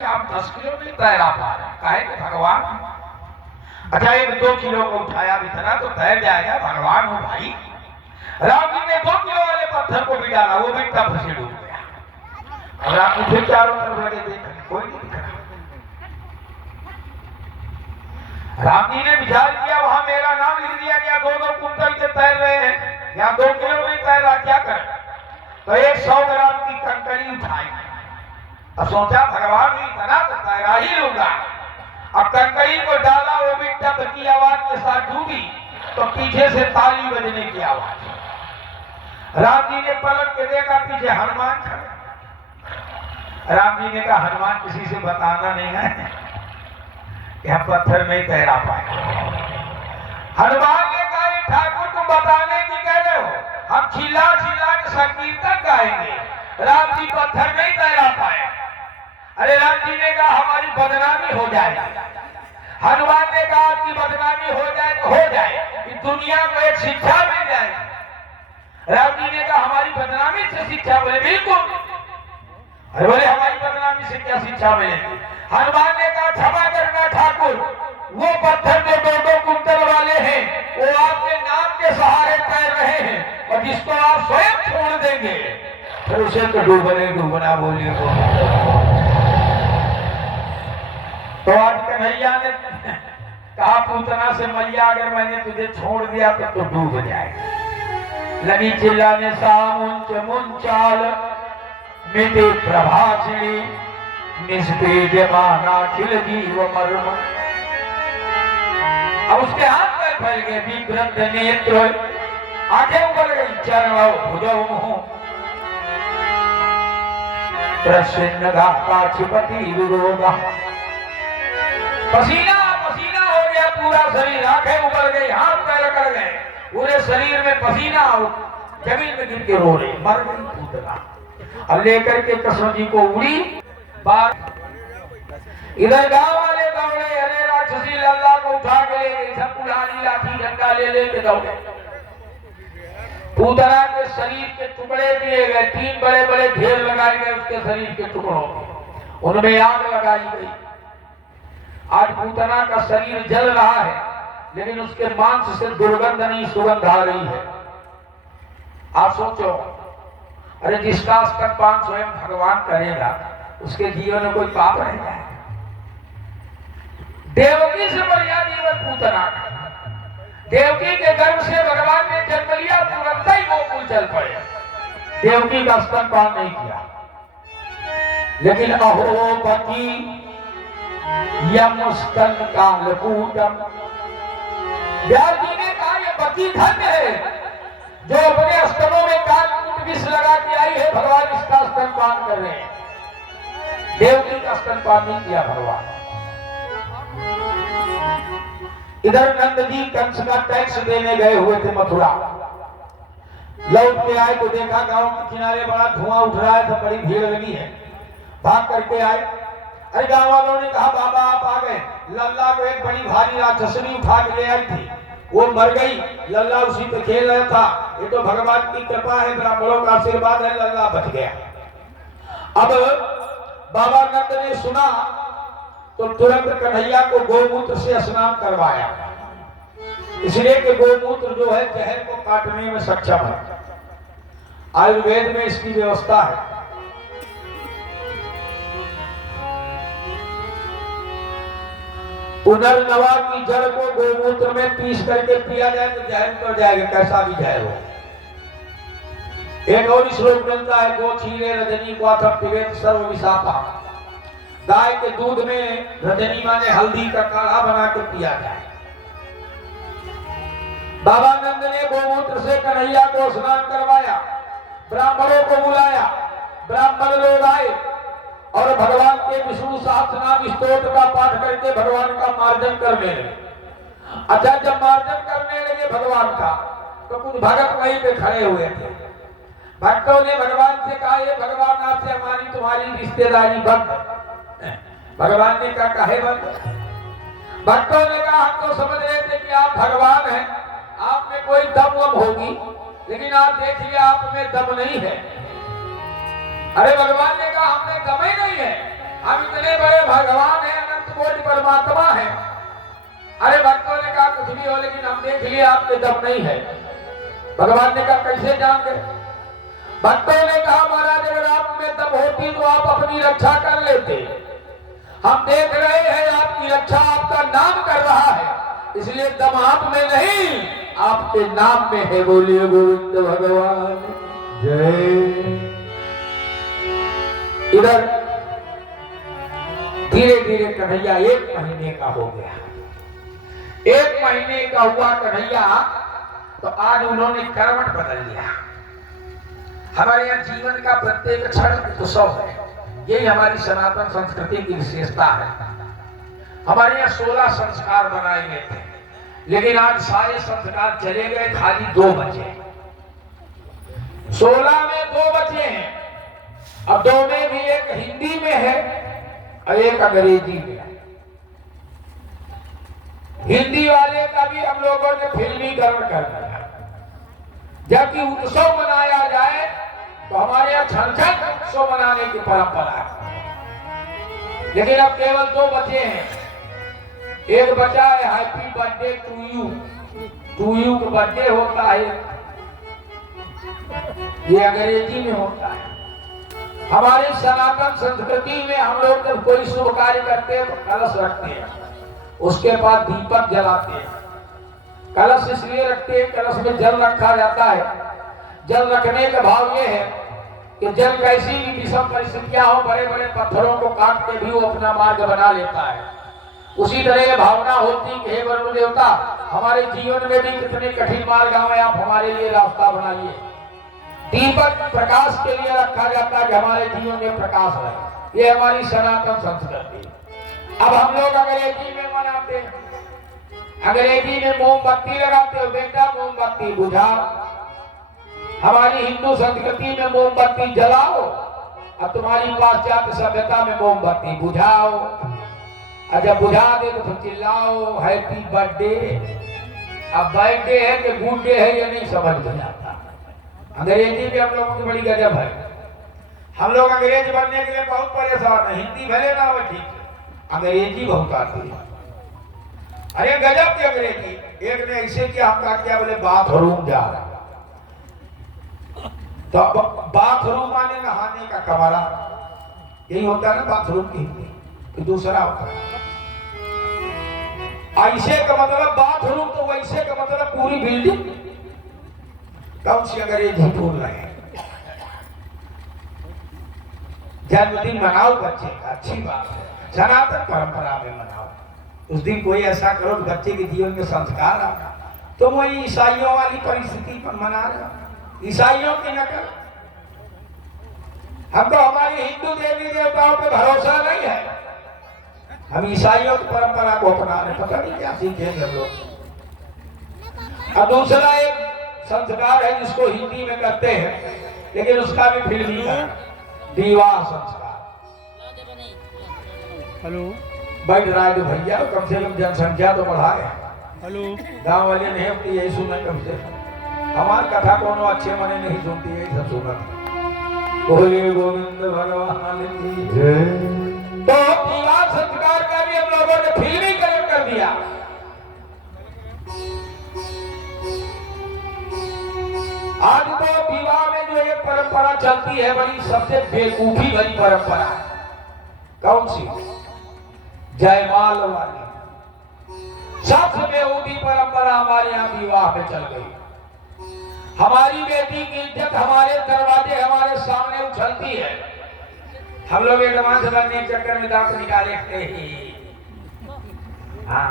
आप 10 किलो नहीं तैरा पा रहे, काहे कि भगवान। अच्छा, 1-2 किलो को उठाया भी था तो तैर जाएगा, भगवान हो भाई। राम जी ने 2 किलो वाले पत्थर को भी डाला, वो भी टप से डूब गया। अब राम जी फिर चारों तरफ लगे देखा, कोई नहीं दिख रहा। राम जी ने विचार किया, वहां मेरा नाम लिख दिया गया, 2-2 कुंटल के तैर रहे हैं, यहाँ 2 किलो नहीं तैर रहा, क्या कर। तो 100 ग्राम की कंकड़ी उठाई और सोचा भगवान भी इतना तो तैरा ही लूंगा। अब कंकड़ी को डाला, वो भी टप की आवाज के साथ डूबी, तो पीछे से ताली बजने की आवाज। राम जी ने पलट के देखा, पीछे हनुमान खड़े। राम जी ने कहा, हनुमान किसी से बताना नहीं है कि हम पत्थर नहीं तैरा पाए। हनुमान ने कहा, ठाकुर तुम बताने की कह रहे हो, हम चिल्ला चिल्ला के संकीर्तन गाएंगे, राम जी पत्थर नहीं तैरा पाए। अरे राम जी ने कहा, हमारी बदनामी हो जाएगी। हनुमान ने कहा, आपकी बदनामी हो जाए तो हो जाए, कि दुनिया को एक शिक्षा मिल जाए। राम जी ने कहा, हमारी बदनामी से शिक्षा मिले, बिल्कुल। अरे बोले, हमारी बदनामी से क्या शिक्षा मिलेगी। हनुमान ने कहा, क्षमा करना ठाकुर, वो पत्थर जो 2-2 कुंटल वाले हैं, वो आपके नाम के सहारे तैर रहे हैं, और जिसको आप स्वयं छोड़ देंगे फिर उसे तो डूबना बोलिए। तो आज कन्हैया ने कहा, पूतना से, मैया अगर मैंने तुझे छोड़ दिया तो डूब जाएगा। लगी चिल्लाने, सामुंच मुंचाल मिटे प्रभाषिणी, निष्पेजमाना खिल जीव मर्म। अब उसके हाथ पैर फैल गए, विभ्रत नेत्र, आंखें उगल गई, चरण भुजौ प्रसन्न गाता क्षिपति विरोधा। पसीना पसीना हो गया पूरा शरीर, आंखें उगल गई, हाथ पैर अकड़ गए, पूरे शरीर में पसीना, जमीन में गिर के रो रही, मर गई पूतना। अब लेकर के कृष्ण जी को उड़ी बात। इधर गांव वाले दौड़े, अरे राक्षसी लल्ला को उठा के ले गई, सब कुल्हाड़ी लाठी डंडा ले के दौड़े। पूतना के शरीर के टुकड़े दिए गए, 3 बड़े बड़े ढेर लगाए गए उसके शरीर के टुकड़ों में, उनमें आग लगाई गई। आज पूतना का शरीर जल रहा है, लेकिन उसके मांस से दुर्गंध नहीं, सुगंध आ रही है। आप सोचो, अरे जिसका स्तनपान स्वयं भगवान करेगा, उसके जीवन में कोई पाप रह जाए। देवकी से बढ़िया जीवन पूतना का। देवकी के गर्भ से भगवान ने जन्म लिया, तुरंत ही गोकुल चल पड़े। देवकी का स्तनपान नहीं किया, लेकिन अहो पति यम स्तन कालकूटम। व्यास जी ने कहा, यह पति धन्य है जो अपने स्तनों में कालकूट विष लगा के आई है, भगवान इसका स्तनपान कर रहे हैं। देवकी का स्तनपान नहीं किया भगवान। इधर नंद जी कंस का टैक्स देने गए हुए थे मथुरा, लौट के आए तो देखा गांव के किनारे बड़ा धुआं उठ रहा है, तो बड़ी भीड़ लगी है, भाग करके आए। अरे गांव वालों ने कहा, बाबा आप आ गए। लल्ला को एक बड़ी भारी राक्षसनी उठा के ले आई थी, वो मर गई, लल्ला उसी पे खेल रहा था। ये तो भगवान की कृपा है, ब्राह्मणों का आशीर्वाद है, लल्ला बच गया। अब बाबा नंद ने सुना तो तुरंत कन्हैया को गोमूत्र से स्नान करवाया, इसलिए कि गोमूत्र जो है जहर को काटने में सक्षम है। आयुर्वेद में इसकी व्यवस्था है। पुनर्नवा की जड़ को गोमूत्र में पीस करके पिया जाए तो जहर उतर जाएगा, कैसा भी जहर हो। एक और श्लोक मिलता है, गो क्षीरे रजनी क्वाथम पिबेत सर्व विषापा। गाय के दूध में रजनी माने हल्दी का काढ़ा बना के पिया जाए। बाबा नंद ने गोमूत्र से कन्हैया को स्नान करवाया, ब्राह्मणों को बुलाया, ब्राह्मण लोग आए और भगवान के विष्णु सहस्रनाम स्तोत्र का पाठ करके भगवान का मार्जन करने लगे। अच्छा, जब मार्जन करने लगे भगवान का, तो कुछ भगत वहीं पे खड़े हुए थे। भक्तों ने भगवान से कहा, ये भगवान आपसे हमारी तुम्हारी रिश्तेदारी बंद। भगवान ने कहा, काहे बंद। भक्तों ने कहा, हम तो समझ रहे थे कि आप भगवान हैं, आप में कोई दम वम होगी, लेकिन आप देखिए आप में दम नहीं है। अरे भगवान ने कहा, हमें दम ही नहीं है, हम इतने बड़े भगवान हैं, अनंत कोटि परमात्मा है। अरे भक्तों ने कहा कुछ भी हो, लेकिन हम देख लिए आपके दम नहीं है। भगवान ने कहा कैसे जान गए? भक्तों ने कहा महाराज अगर आप में दम होती तो आप अपनी रक्षा कर लेते। हम देख रहे हैं आपकी रक्षा आपका नाम कर रहा है, इसलिए दम आप में नहीं आपके नाम में है। बोलिए गोविंद भगवान जय। इधर धीरे धीरे कन्हैया 1 महीने का हो गया। 1 महीने का हुआ कन्हैया तो आज उन्होंने करवट बदल लिया। हमारे यहाँ जीवन का प्रत्येक क्षण उत्सव है, यही हमारी सनातन संस्कृति की विशेषता है। हमारे यहाँ 16 संस्कार बनाए गए थे, लेकिन आज सारे संस्कार चले गए, खाली 2 बचे। 16 में 2 बचे हैं। अब 2 में भी एक हिंदी में है और एक अंग्रेजी में है। हिंदी वाले का भी हम लोगों ने फिल्मीकरण कर दिया। जबकि उत्सव मनाया जाए तो हमारे यहाँ छठ उत्सव मनाने की परंपरा है, लेकिन अब केवल 2 बचे हैं। एक बचा है happy birthday to you. To you का बर्थडे होता है, ये अंग्रेजी में होता है। हमारे सनातन संस्कृति में हम लोग जब कोई शुभ कार्य करते हैं तो कलश रखते हैं, उसके बाद दीपक जलाते हैं। कलश इसलिए रखते हैं, कलश में जल रखा जाता है। जल रखने का भाव ये है कि जल कैसी भी विषम परिस्थितियां हो, बड़े बड़े पत्थरों को काट के भी वो अपना मार्ग बना लेता है। उसी तरह ये भावना होती कि हे वरुण देवता, हमारे जीवन में भी कितने कठिन मार्ग आए, आप हमारे लिए रास्ता बनाइए। दीपक प्रकाश के लिए रखा जाता है कि हमारे जीवन में प्रकाश रहे। ये हमारी सनातन संस्कृति। अब हम लोग अंग्रेजी में मनाते हैं, अंग्रेजी में मोमबत्ती लगाते हो, बेटा मोमबत्ती बुझाओ। हमारी हिंदू संस्कृति में मोमबत्ती जलाओ और तुम्हारी पाश्चात्य सभ्यता में मोमबत्ती बुझाओ। और जब बुझा दे तो चिल्लाओ हैप्पी बर्थडे। अब बर्थडे है कि गुड डे है ये नहीं समझ में आता। अंग्रेजी में हम लोगों की बड़ी गजब है। हम लोग अंग्रेज बनने के लिए बहुत परेशान है। हिंदी भले ना हो ठीक, अंग्रेजी बहुत आती है। अरे गजब की अंग्रेजी। एक ने ऐसे किया, हम कहा क्या, बोले बाथरूम जा रहा। तो बाथरूम माने नहाने का कमरा, यही होता है ना बाथरूम की हिंदी। तो दूसरा होता है ऐसे का मतलब बाथरूम, तो वैसे का मतलब पूरी बिल्डिंग। कौन सी अंग्रेजी बोल रहे हैं? जन्मदिन मनाओ बच्चे का, अच्छी बात है, सनातन परंपरा में मनाओ। उस दिन कोई ऐसा करो कि बच्चे के जीवन में संस्कार आ। तो वही ईसाइयों वाली परिस्थिति पर मना रहे हो, ईसाइयों की नकल। हम तो हमारी हिंदू देवी देवताओं पे भरोसा नहीं है, हम ईसाइयों की परंपरा को अपना रहे। पता नहीं क्या सीखेंगे हम लोग। और दूसरा एक संस्कार है जिसको हिंदी में करते हैं, लेकिन उसका भी फिल्मी है, विवाह संस्कार। हेलो बैठ रहा है तो भैया कम से कम जनसंख्या तो बढ़ाए। हेलो गांव वाले नहीं होती यही सुने, कम से हमारी कथा कोनो अच्छे मने नहीं सुनती, यही सब सुनती। बोले गोविंद भगवान की जय। तो विवाह संस्कार का भी हम लोगों ने फिल्मीकरण कर दिया। आज तो विवाह में जो एक परंपरा चलती है, बड़ी सबसे बेवकूफी भरी परंपरा है। कौन सी? जयमाल वाली। सबसे बेहूदी परंपरा हमारे यहाँ विवाह में चल गई। हमारी बेटी की इज्जत हमारे दरवाजे हमारे सामने उछलती है। हम लोग एडवांस बनने के चक्कर में दांत निकाले थे। हाँ,